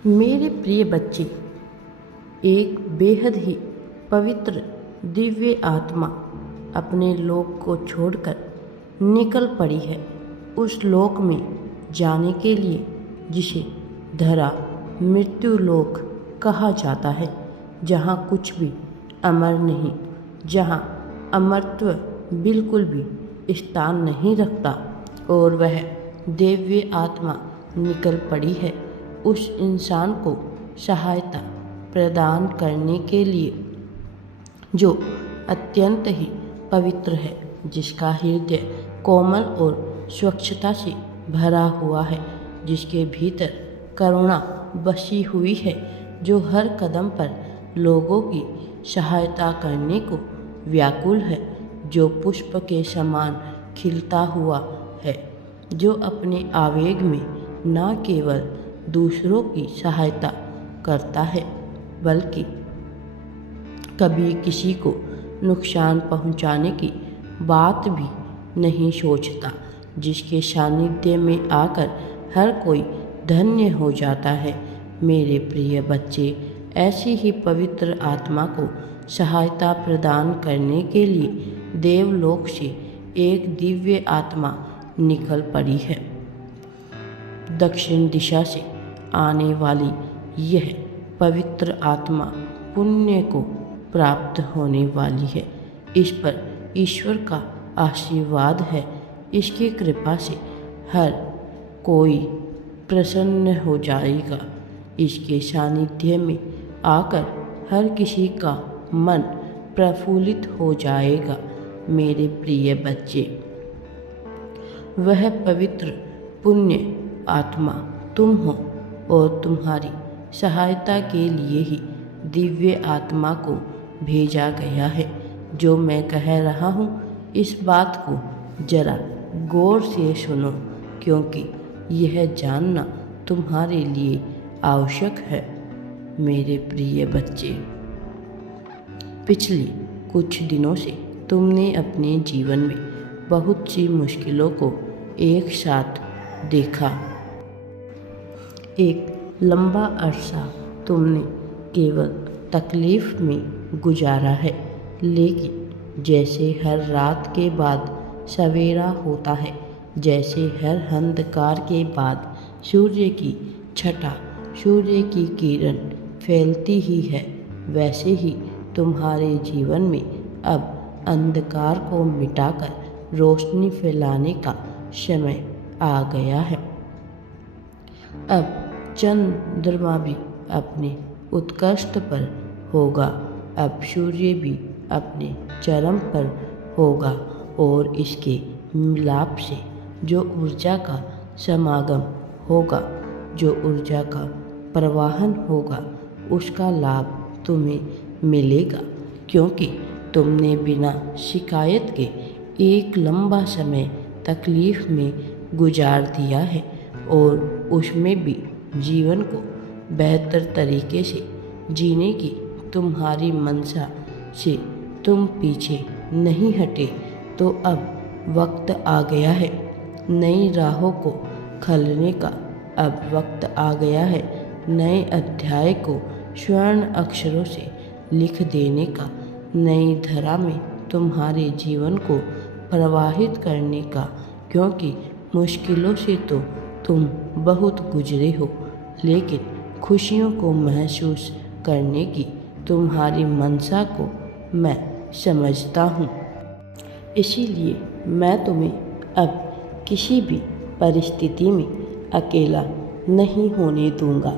मेरे प्रिय बच्चे, एक बेहद ही पवित्र दिव्य आत्मा अपने लोक को छोड़कर निकल पड़ी है उस लोक में जाने के लिए जिसे धरा मृत्यु लोक कहा जाता है, जहाँ कुछ भी अमर नहीं, जहाँ अमरत्व बिल्कुल भी स्थान नहीं रखता। और वह दिव्य आत्मा निकल पड़ी है उस इंसान को सहायता प्रदान करने के लिए जो अत्यंत ही पवित्र है, जिसका हृदय कोमल और स्वच्छता से भरा हुआ है, जिसके भीतर करुणा बसी हुई है, जो हर कदम पर लोगों की सहायता करने को व्याकुल है, जो पुष्प के समान खिलता हुआ है, जो अपने आवेग में न केवल दूसरों की सहायता करता है बल्कि कभी किसी को नुकसान पहुंचाने की बात भी नहीं सोचता, जिसके सानिध्य में आकर हर कोई धन्य हो जाता है। मेरे प्रिय बच्चे, ऐसी ही पवित्र आत्मा को सहायता प्रदान करने के लिए देवलोक से एक दिव्य आत्मा निकल पड़ी है। दक्षिण दिशा से आने वाली यह पवित्र आत्मा पुण्य को प्राप्त होने वाली है। इस पर ईश्वर का आशीर्वाद है। इसकी कृपा से हर कोई प्रसन्न हो जाएगा। इसके सानिध्य में आकर हर किसी का मन प्रफुल्लित हो जाएगा। मेरे प्रिय बच्चे, वह पवित्र पुण्य आत्मा तुम हो और तुम्हारी सहायता के लिए ही दिव्य आत्मा को भेजा गया है। जो मैं कह रहा हूँ, इस बात को जरा गौर से सुनो, क्योंकि यह जानना तुम्हारे लिए आवश्यक है। मेरे प्रिय बच्चे, पिछले कुछ दिनों से तुमने अपने जीवन में बहुत सी मुश्किलों को एक साथ देखा। एक लंबा अरसा तुमने केवल तकलीफ में गुजारा है, लेकिन जैसे हर रात के बाद सवेरा होता है, जैसे हर अंधकार के बाद सूर्य की छटा, सूर्य की किरण फैलती ही है, वैसे ही तुम्हारे जीवन में अब अंधकार को मिटाकर रोशनी फैलाने का समय आ गया है। अब चंद्रमा भी अपने उत्कृष्ट पर होगा, अब सूर्य भी अपने चरम पर होगा और इसके मिलाप से जो ऊर्जा का समागम होगा, जो ऊर्जा का प्रवाहन होगा, उसका लाभ तुम्हें मिलेगा, क्योंकि तुमने बिना शिकायत के एक लंबा समय तकलीफ में गुजार दिया है और उसमें भी जीवन को बेहतर तरीके से जीने की तुम्हारी मंशा से तुम पीछे नहीं हटे। तो अब वक्त आ गया है नई राहों को खलने का, अब वक्त आ गया है नए अध्याय को स्वर्ण अक्षरों से लिख देने का, नई धारा में तुम्हारे जीवन को प्रवाहित करने का, क्योंकि मुश्किलों से तो तुम बहुत गुजरे हो, लेकिन खुशियों को महसूस करने की तुम्हारी मंशा को मैं समझता हूँ। इसीलिए मैं तुम्हें अब किसी भी परिस्थिति में अकेला नहीं होने दूंगा,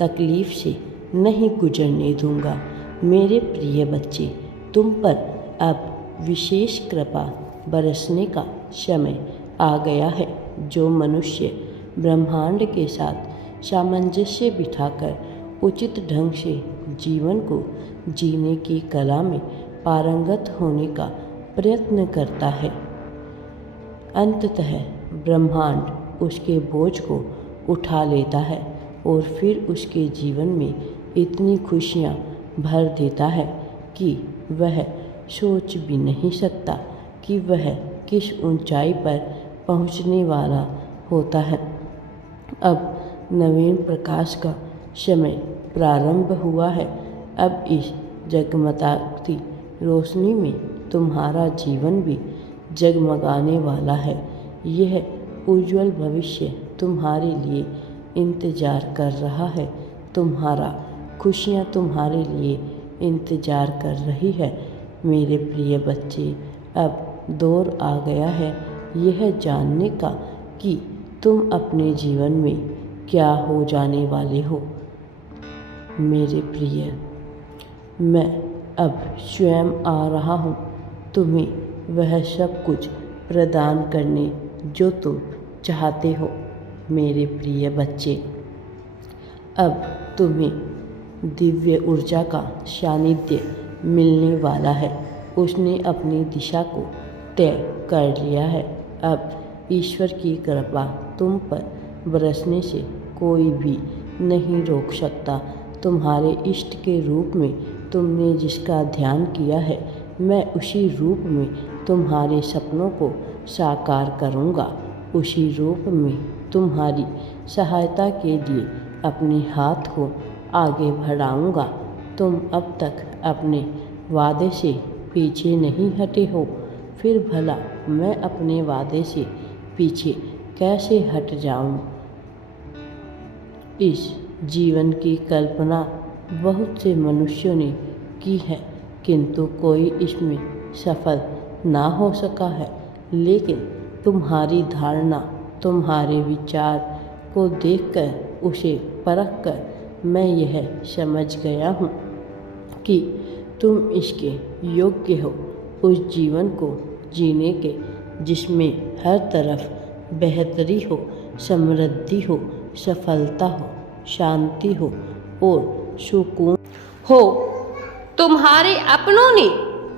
तकलीफ से नहीं गुजरने दूंगा। मेरे प्रिय बच्चे, तुम पर अब विशेष कृपा बरसने का समय आ गया है। जो मनुष्य ब्रह्मांड के साथ सामंजस्य बिठाकर उचित ढंग से जीवन को जीने की कला में पारंगत होने का प्रयत्न करता है, अंततः ब्रह्मांड उसके बोझ को उठा लेता है और फिर उसके जीवन में इतनी खुशियाँ भर देता है कि वह सोच भी नहीं सकता कि वह किस ऊंचाई पर पहुंचने वाला होता है। अब नवीन प्रकाश का समय प्रारंभ हुआ है। अब इस जगमगाती रोशनी में तुम्हारा जीवन भी जगमगाने वाला है। यह उज्जवल भविष्य तुम्हारे लिए इंतज़ार कर रहा है। तुम्हारा खुशियाँ तुम्हारे लिए इंतज़ार कर रही है। मेरे प्रिय बच्चे, अब दौर आ गया है यह जानने का कि तुम अपने जीवन में क्या हो जाने वाले हो। मेरे प्रिय, मैं अब स्वयं आ रहा हूँ तुम्हें वह सब कुछ प्रदान करने जो तुम चाहते हो। मेरे प्रिय बच्चे, अब तुम्हें दिव्य ऊर्जा का सानिध्य मिलने वाला है। उसने अपनी दिशा को तय कर लिया है। अब ईश्वर की कृपा तुम पर बरसने से कोई भी नहीं रोक सकता। तुम्हारे इष्ट के रूप में तुमने जिसका ध्यान किया है, मैं उसी रूप में तुम्हारे सपनों को साकार करूँगा। उसी रूप में तुम्हारी सहायता के लिए अपने हाथ को आगे बढ़ाऊँगा। तुम अब तक अपने वादे से पीछे नहीं हटे हो, फिर भला मैं अपने वादे से पीछे कैसे हट जाऊँ। इस जीवन की कल्पना बहुत से मनुष्यों ने की है, किंतु कोई इसमें सफल ना हो सका है। लेकिन तुम्हारी धारणा, तुम्हारे विचार को देखकर, उसे परखकर मैं यह समझ गया हूँ कि तुम इसके योग्य हो। उस जीवन को जीने के जिसमें हर तरफ बेहतरी हो, समृद्धि हो, सफलता हो, शांति हो और सुकून हो। तुम्हारे अपनों ने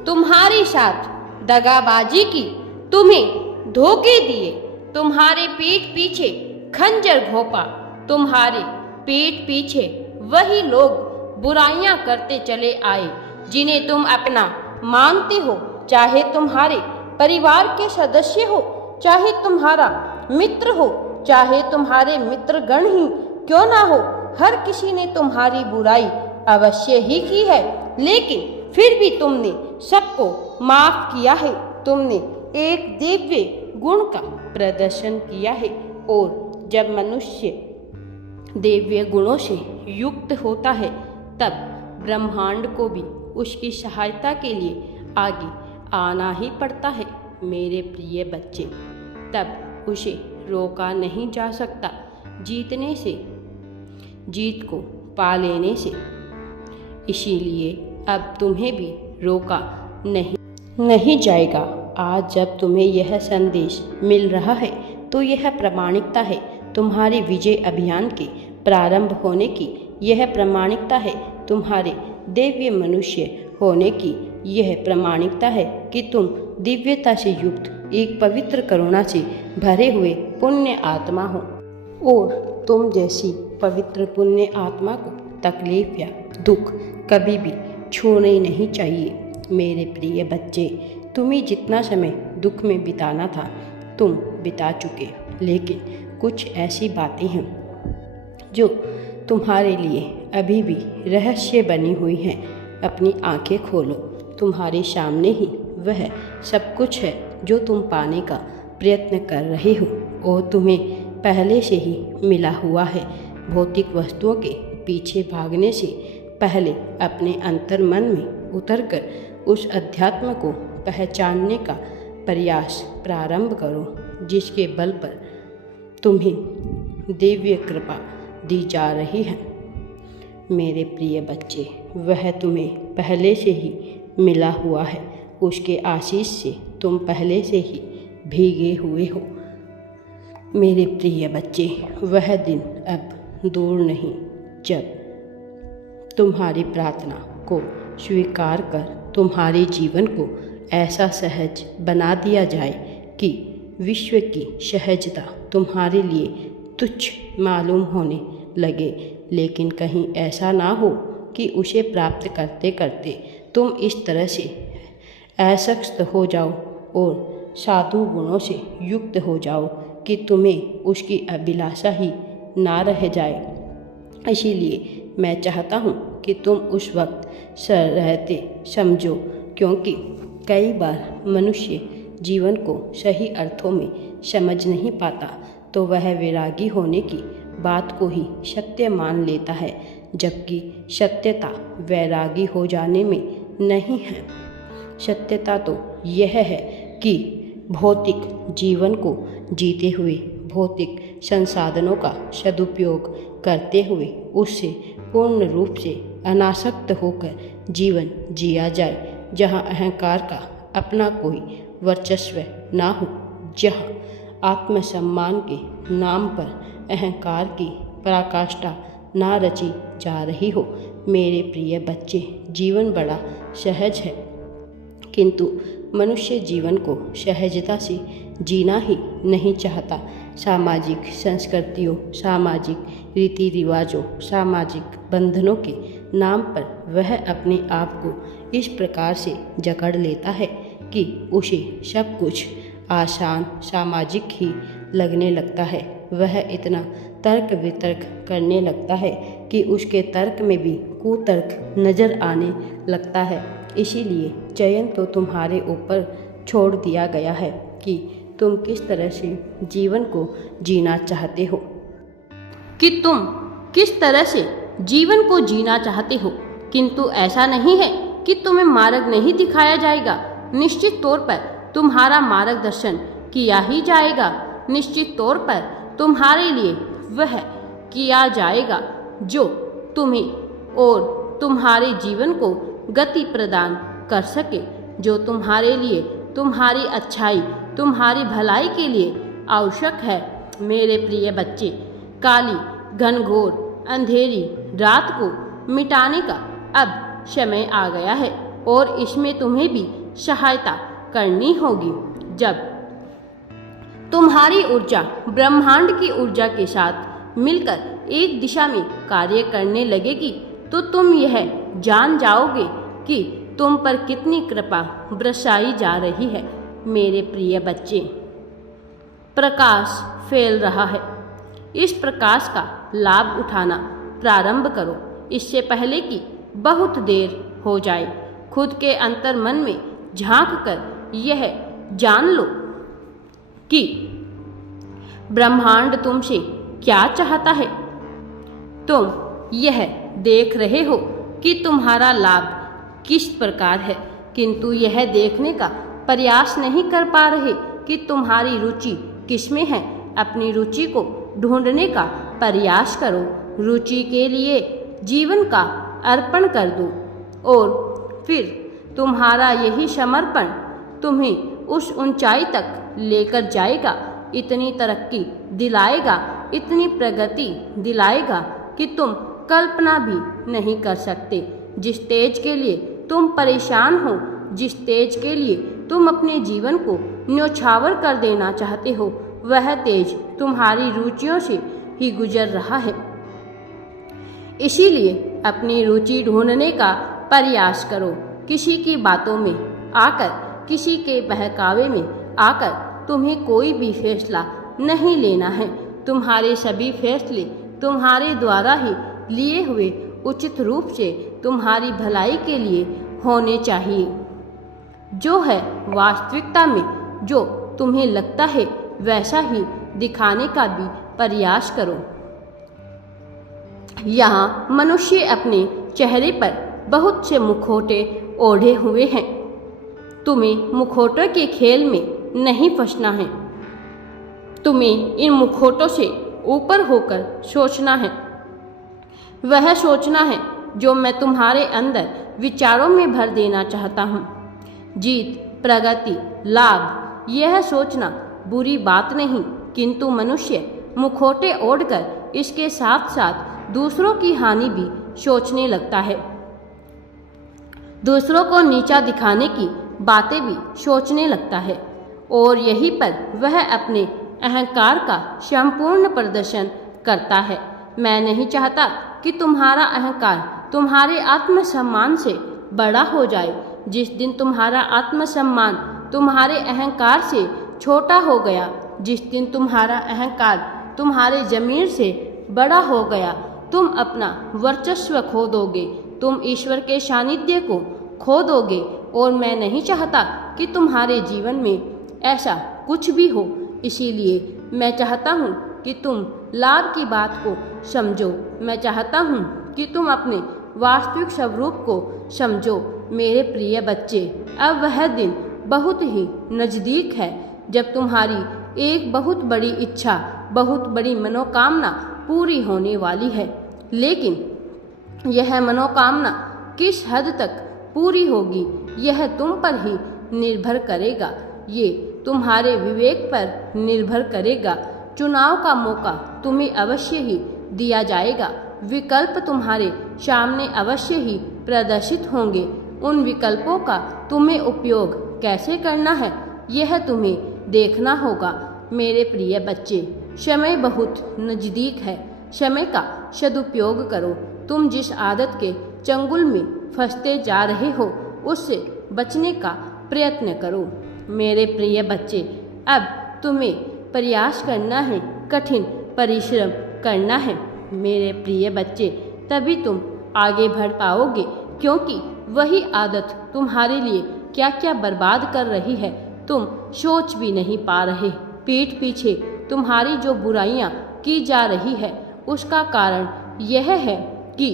तुम्हारे साथ दगाबाजी की, तुम्हें धोखे दिए, तुम्हारे पीठ पीछे खंजर घोंपा। तुम्हारे पीठ पीछे वही लोग बुराइयां करते चले आए जिन्हें तुम अपना मानते हो, चाहे तुम्हारे परिवार के सदस्य हो, चाहे तुम्हारा मित्र हो, चाहे तुम्हारे मित्रगण ही क्यों ना हो। हर किसी ने तुम्हारी बुराई अवश्य ही की है, लेकिन फिर भी तुमने सबको माफ किया है। तुमने एक दिव्य गुण का प्रदर्शन किया है, और जब मनुष्य दिव्य गुणों से युक्त होता है, तब ब्रह्मांड को भी उसकी सहायता के लिए आगे आना ही पड़ता है। मेरे प्रिय बच्चे, तब उसे रोका नहीं जा सकता। जीतने से, जीत को पा लेने से। इसीलिए अब तुम्हें भी रोका नहीं जाएगा। आज जब तुम्हें यह संदेश मिल रहा है, तो यह प्रामाणिकता है तुम्हारे विजय अभियान के प्रारंभ होने की। यह प्रामाणिकता है तुम्हारे दिव्य मनुष्य होने की। यह प्रामाणिकता है कि तुम दिव्यता से युक्त एक पवित्र करुणा से भरे हुए पुण्य आत्मा हो, और तुम जैसी पवित्र पुण्य आत्मा को तकलीफ या दुख कभी भी छोड़ना नहीं चाहिए। मेरे प्रिय बच्चे, तुम्हें जितना समय दुख में बिताना था तुम बिता चुके, लेकिन कुछ ऐसी बातें हैं जो तुम्हारे लिए अभी भी रहस्य बनी हुई हैं। अपनी आंखें खोलो, तुम्हारे सामने ही वह सब कुछ है जो तुम पाने का प्रयत्न कर रहे हो, और तुम्हें पहले से ही मिला हुआ है। भौतिक वस्तुओं के पीछे भागने से पहले अपने अंतर मन में उतरकर उस अध्यात्म को पहचानने का प्रयास प्रारंभ करो, जिसके बल पर तुम्हें दिव्य कृपा दी जा रही है। मेरे प्रिय बच्चे, वह तुम्हें पहले से ही मिला हुआ है। उसके आशीष से तुम पहले से ही भीगे हुए हो। मेरे प्रिय बच्चे, वह दिन अब दूर नहीं जब तुम्हारी प्रार्थना को स्वीकार कर तुम्हारे जीवन को ऐसा सहज बना दिया जाए कि विश्व की सहजता तुम्हारे लिए तुच्छ मालूम होने लगे। लेकिन कहीं ऐसा ना हो कि उसे प्राप्त करते करते तुम इस तरह से आसक्त हो जाओ और साधु गुणों से युक्त हो जाओ कि तुम्हें उसकी अभिलाषा ही ना रह जाए। इसीलिए मैं चाहता हूँ कि तुम उस वक्त रहते समझो, क्योंकि कई बार मनुष्य जीवन को सही अर्थों में समझ नहीं पाता तो वह वैरागी होने की बात को ही सत्य मान लेता है, जबकि सत्यता वैरागी हो जाने में नहीं है। सत्यता तो यह है कि भौतिक जीवन को जीते हुए, भौतिक संसाधनों का सदुपयोग करते हुए उससे पूर्ण रूप से अनासक्त होकर जीवन जिया जाए, जहाँ अहंकार का अपना कोई वर्चस्व ना हो, जहाँ आत्मसम्मान के नाम पर अहंकार की पराकाष्ठा ना रची जा रही हो। मेरे प्रिय बच्चे, जीवन बड़ा सहज है, किंतु मनुष्य जीवन को सहजता से जीना ही नहीं चाहता। सामाजिक संस्कृतियों, सामाजिक रीति रिवाजों, सामाजिक बंधनों के नाम पर वह अपने आप को इस प्रकार से जकड़ लेता है कि उसे सब कुछ आसान सामाजिक ही लगने लगता है। वह इतना तर्क वितर्क करने लगता है कि उसके तर्क में भी कुतर्क नजर आने लगता है। इसीलिए चयन तो तुम्हारे ऊपर छोड़ दिया गया है कि तुम किस तरह से जीवन को जीना चाहते हो, कि तुम किस तरह से जीवन को जीना चाहते हो। किंतु ऐसा नहीं है कि तुम्हें मार्ग नहीं दिखाया जाएगा। निश्चित तौर पर तुम्हारा मार्गदर्शन किया ही जाएगा। निश्चित तौर पर तुम्हारे लिए वह किया जाएगा जो तुम्हें और तुम्हारे जीवन को गति प्रदान कर सके, जो तुम्हारे लिए, तुम्हारी अच्छाई, तुम्हारी भलाई के लिए आवश्यक है। मेरे प्रिय बच्चे, काली घनघोर अंधेरी रात को मिटाने का अब समय आ गया है और इसमें तुम्हें भी सहायता करनी होगी। जब तुम्हारी ऊर्जा ब्रह्मांड की ऊर्जा के साथ मिलकर एक दिशा में कार्य करने लगेगी तो तुम यह जान जाओगे कि तुम पर कितनी कृपा बरसाई जा रही है। मेरे प्रिय बच्चे, प्रकाश फैल रहा है। इस प्रकाश का लाभ उठाना प्रारंभ करो, इससे पहले कि बहुत देर हो जाए। खुद के अंतर मन में झांक कर यह जान लो कि ब्रह्मांड तुमसे क्या चाहता है। तुम यह देख रहे हो कि तुम्हारा लाभ किस प्रकार है, किंतु यह देखने का प्रयास नहीं कर पा रहे कि तुम्हारी रुचि किसमें है। अपनी रुचि को ढूंढने का प्रयास करो। रुचि के लिए जीवन का अर्पण कर दो और फिर तुम्हारा यही समर्पण तुम्हें उस ऊंचाई तक लेकर जाएगा, इतनी तरक्की दिलाएगा, इतनी प्रगति दिलाएगा कि तुम कल्पना भी नहीं कर सकते। जिस तेज के लिए तुम परेशान हो, जिस तेज के लिए तुम अपने जीवन को न्योछावर कर देना चाहते हो, वह तेज तुम्हारी रुचियों से ही गुजर रहा है। इसीलिए अपनी रुचि ढूंढने का प्रयास करो। किसी की बातों में आकर, किसी के बहकावे में आकर तुम्हें कोई भी फैसला नहीं लेना है। तुम्हारे सभी फैसले तुम्हारे द्वारा ही लिए हुए उचित रूप से तुम्हारी भलाई के लिए होने चाहिए। जो है वास्तविकता में जो तुम्हें लगता है वैसा ही दिखाने का भी प्रयास करो। यहाँ मनुष्य अपने चेहरे पर बहुत से मुखौटे ओढ़े हुए हैं। तुम्हें मुखौटों के खेल में नहीं फंसना है। तुम्हें इन मुखौटों से ऊपर होकर सोचना है। वह सोचना है जो मैं तुम्हारे अंदर विचारों में भर देना चाहता हूँ। जीत, प्रगति, लाभ, यह सोचना बुरी बात नहीं, किंतु मनुष्य मुखौटे ओढ़कर इसके साथ साथ दूसरों की हानि भी सोचने लगता है। दूसरों को नीचा दिखाने की बातें भी सोचने लगता है और यहीं पर वह अपने अहंकार का संपूर्ण प्रदर्शन करता है। मैं नहीं चाहता कि तुम्हारा अहंकार तुम्हारे आत्मसम्मान से बड़ा हो जाए। जिस दिन तुम्हारा आत्मसम्मान तुम्हारे अहंकार से छोटा हो गया, जिस दिन तुम्हारा अहंकार तुम्हारे ज़मीर से बड़ा हो गया, तुम अपना वर्चस्व खो दोगे, तुम ईश्वर के सानिध्य को खो दोगे। और मैं नहीं चाहता कि तुम्हारे जीवन में ऐसा कुछ भी हो। इसीलिए मैं चाहता हूँ कि तुम लाभ की बात को समझो। मैं चाहता हूँ कि तुम अपने वास्तविक स्वरूप को समझो। मेरे प्रिय बच्चे, अब वह दिन बहुत ही नज़दीक है जब तुम्हारी एक बहुत बड़ी इच्छा, बहुत बड़ी मनोकामना पूरी होने वाली है। लेकिन यह मनोकामना किस हद तक पूरी होगी यह तुम पर ही निर्भर करेगा। ये तुम्हारे विवेक पर निर्भर करेगा। चुनाव का मौका तुम्हें अवश्य ही दिया जाएगा। विकल्प तुम्हारे सामने अवश्य ही प्रदर्शित होंगे। उन विकल्पों का तुम्हें उपयोग कैसे करना है यह तुम्हें देखना होगा। मेरे प्रिय बच्चे, समय बहुत नज़दीक है। समय का सदुपयोग करो। तुम जिस आदत के चंगुल में फंसते जा रहे हो उससे बचने का प्रयत्न करो। मेरे प्रिय बच्चे, अब तुम्हें प्रयास करना है, कठिन परिश्रम करना है। मेरे प्रिय बच्चे, तभी तुम आगे बढ़ पाओगे, क्योंकि वही आदत तुम्हारे लिए क्या क्या बर्बाद कर रही है तुम सोच भी नहीं पा रहे। पीठ पीछे तुम्हारी जो बुराइयां की जा रही है उसका कारण यह है कि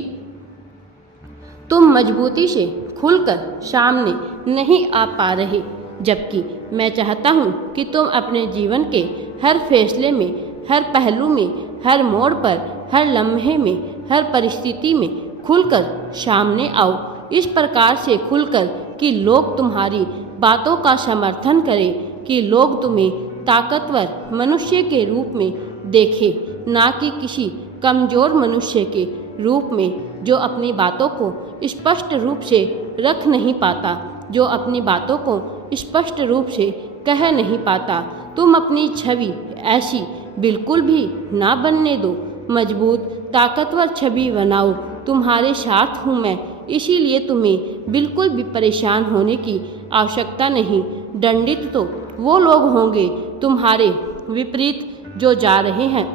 तुम मजबूती से खुलकर सामने नहीं आ पा रहे। जबकि मैं चाहता हूँ कि तुम अपने जीवन के हर फैसले में, हर पहलू में, हर मोड़ पर, हर लम्हे में, हर परिस्थिति में खुलकर सामने आओ। इस प्रकार से खुलकर कि लोग तुम्हारी बातों का समर्थन करें, कि लोग तुम्हें ताकतवर मनुष्य के रूप में देखें, ना कि किसी कमज़ोर मनुष्य के रूप में जो अपनी बातों को स्पष्ट रूप से रख नहीं पाता, जो अपनी बातों को स्पष्ट रूप से कह नहीं पाता। तुम अपनी छवि ऐसी बिल्कुल भी ना बनने दो। मजबूत ताकतवर छवि बनाओ। तुम्हारे साथ हूँ मैं, इसीलिए तुम्हें बिल्कुल भी परेशान होने की आवश्यकता नहीं। दंडित तो वो लोग होंगे तुम्हारे विपरीत जो जा रहे हैं।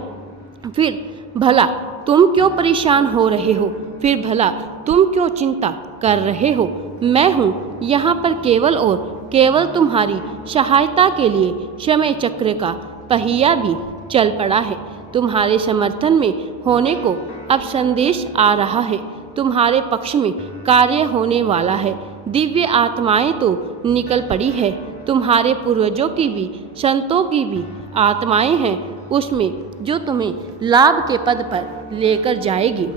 फिर भला तुम क्यों परेशान हो रहे हो? फिर भला तुम क्यों चिंता कर रहे हो? मैं हूँ यहाँ पर केवल और केवल तुम्हारी सहायता के लिए। समय चक्र का पहिया भी चल पड़ा है। तुम्हारे समर्थन में होने को अब संदेश आ रहा है। तुम्हारे पक्ष में कार्य होने वाला है। दिव्य आत्माएं तो निकल पड़ी है। तुम्हारे पूर्वजों की भी, संतों की भी आत्माएं हैं उसमें, जो तुम्हें लाभ के पद पर लेकर जाएगी।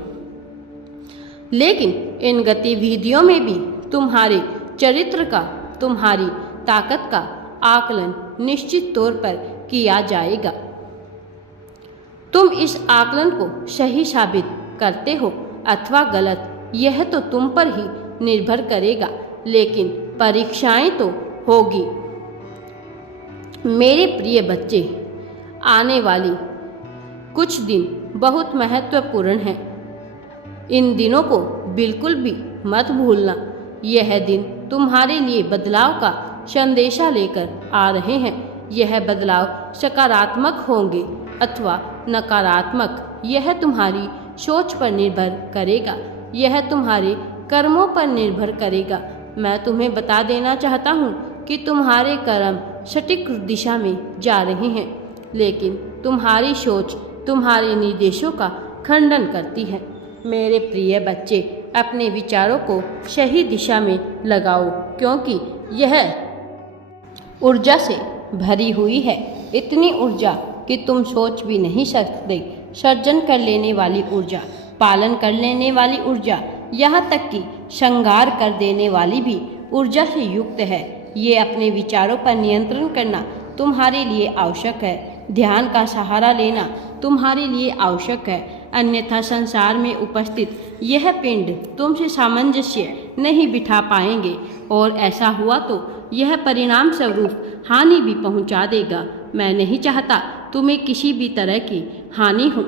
लेकिन इन गतिविधियों में भी तुम्हारे चरित्र का, तुम्हारी ताकत का आकलन निश्चित तौर पर किया जाएगा। तुम इस आकलन को सही साबित करते हो अथवा गलत, यह तो तुम पर ही निर्भर करेगा। लेकिन परीक्षाएं तो होगी। मेरे प्रिय बच्चे, आने वाली कुछ दिन बहुत महत्वपूर्ण हैं। इन दिनों को बिल्कुल भी मत भूलना। यह दिन तुम्हारे लिए बदलाव का संदेशा लेकर आ रहे हैं। यह बदलाव सकारात्मक होंगे अथवा नकारात्मक, यह तुम्हारी सोच पर निर्भर करेगा। यह तुम्हारे कर्मों पर निर्भर करेगा। मैं तुम्हें बता देना चाहता हूँ कि तुम्हारे कर्म सटीक दिशा में जा रहे हैं, लेकिन तुम्हारी सोच तुम्हारे निर्देशों का खंडन करती है। मेरे प्रिय बच्चे, अपने विचारों को सही दिशा में लगाओ, क्योंकि यह ऊर्जा से भरी हुई है। इतनी ऊर्जा कि तुम सोच भी नहीं सकते। सर्जन कर लेने वाली ऊर्जा, पालन कर लेने वाली ऊर्जा, यहाँ तक कि श्रृंगार कर देने वाली भी ऊर्जा से युक्त है। ये अपने विचारों पर नियंत्रण करना तुम्हारे लिए आवश्यक है। ध्यान का सहारा लेना तुम्हारे लिए आवश्यक है, अन्यथा संसार में उपस्थित यह पिंड तुमसे सामंजस्य नहीं बिठा पाएंगे, और ऐसा हुआ तो यह परिणाम स्वरूप हानि भी पहुंचा देगा। मैं नहीं चाहता तुम्हें किसी भी तरह की हानि हो,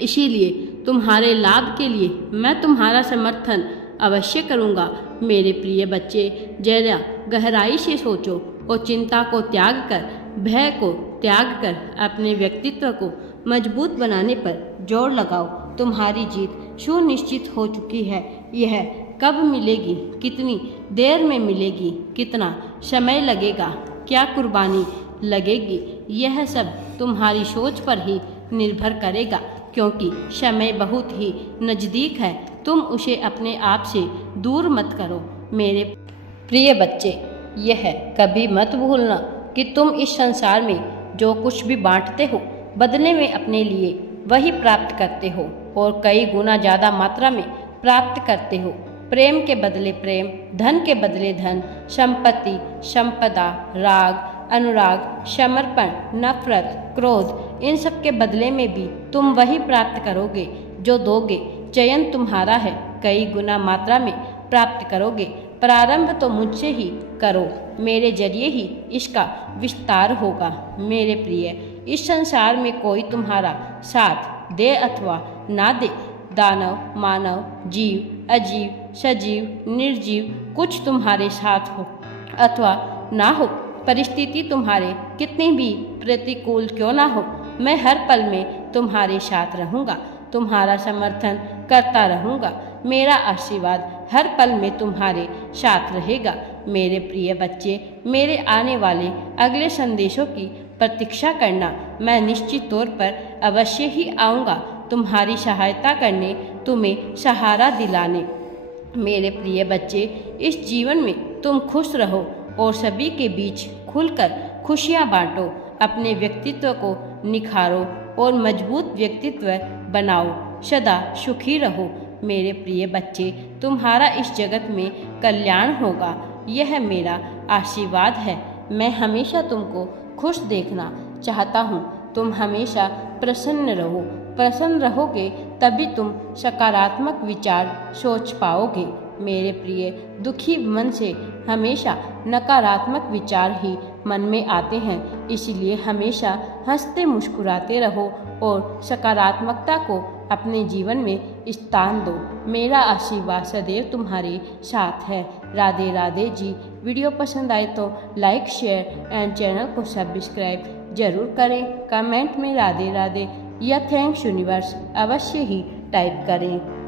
इसीलिए तुम्हारे लाभ के लिए मैं तुम्हारा समर्थन अवश्य करूँगा। मेरे प्रिय बच्चे, जरा गहराई से सोचो और चिंता को त्याग कर, भय को त्याग कर अपने व्यक्तित्व को मजबूत बनाने पर जोर लगाओ। तुम्हारी जीत सुनिश्चित हो चुकी है। यह कब मिलेगी, कितनी देर में मिलेगी, कितना समय लगेगा, क्या कुर्बानी लगेगी, यह सब तुम्हारी सोच पर ही निर्भर करेगा, क्योंकि समय बहुत ही नज़दीक है। तुम उसे अपने आप से दूर मत करो। मेरे प्रिय बच्चे, यह कभी मत भूलना कि तुम इस संसार में जो कुछ भी बांटते हो, बदले में अपने लिए वही प्राप्त करते हो और कई गुना ज़्यादा मात्रा में प्राप्त करते हो। प्रेम के बदले प्रेम, धन के बदले धन, संपत्ति, संपदा, राग, अनुराग, समर्पण, नफरत, क्रोध, इन सब के बदले में भी तुम वही प्राप्त करोगे जो दोगे। चयन तुम्हारा है, कई गुना मात्रा में प्राप्त करोगे। प्रारंभ तो मुझसे ही करो, मेरे जरिए ही इसका विस्तार होगा। मेरे प्रिय, इस संसार में कोई तुम्हारा साथ दे अथवा ना दे, दानव, मानव, जीव, अजीव, सजीव, निर्जीव, कुछ तुम्हारे साथ हो अथवा ना हो, परिस्थिति तुम्हारे कितनी भी प्रतिकूल क्यों ना हो, मैं हर पल में तुम्हारे साथ रहूँगा, तुम्हारा समर्थन करता रहूँगा। मेरा आशीर्वाद हर पल में तुम्हारे साथ रहेगा। मेरे प्रिय बच्चे, मेरे आने वाले अगले संदेशों की प्रतीक्षा करना। मैं निश्चित तौर पर अवश्य ही आऊँगा, तुम्हारी सहायता करने, तुम्हें सहारा दिलाने। मेरे प्रिय बच्चे, इस जीवन में तुम खुश रहो और सभी के बीच खुलकर खुशियाँ बांटो। अपने व्यक्तित्व को निखारो और मजबूत व्यक्तित्व बनाओ। सदा सुखी रहो। मेरे प्रिय बच्चे, तुम्हारा इस जगत में कल्याण होगा, यह मेरा आशीर्वाद है। मैं हमेशा तुमको खुश देखना चाहता हूँ। तुम हमेशा प्रसन्न रहो। प्रसन्न रहोगे तभी तुम सकारात्मक विचार सोच पाओगे। मेरे प्रिय, दुखी मन से हमेशा नकारात्मक विचार ही मन में आते हैं, इसलिए हमेशा हंसते मुस्कुराते रहो और सकारात्मकता को अपने जीवन में स्थान दो। मेरा आशीर्वाद सदैव तुम्हारे साथ है। राधे राधे जी। वीडियो पसंद आए तो लाइक, शेयर एंड चैनल को सब्सक्राइब जरूर करें। कमेंट में राधे राधे या थैंक्स यूनिवर्स अवश्य ही टाइप करें।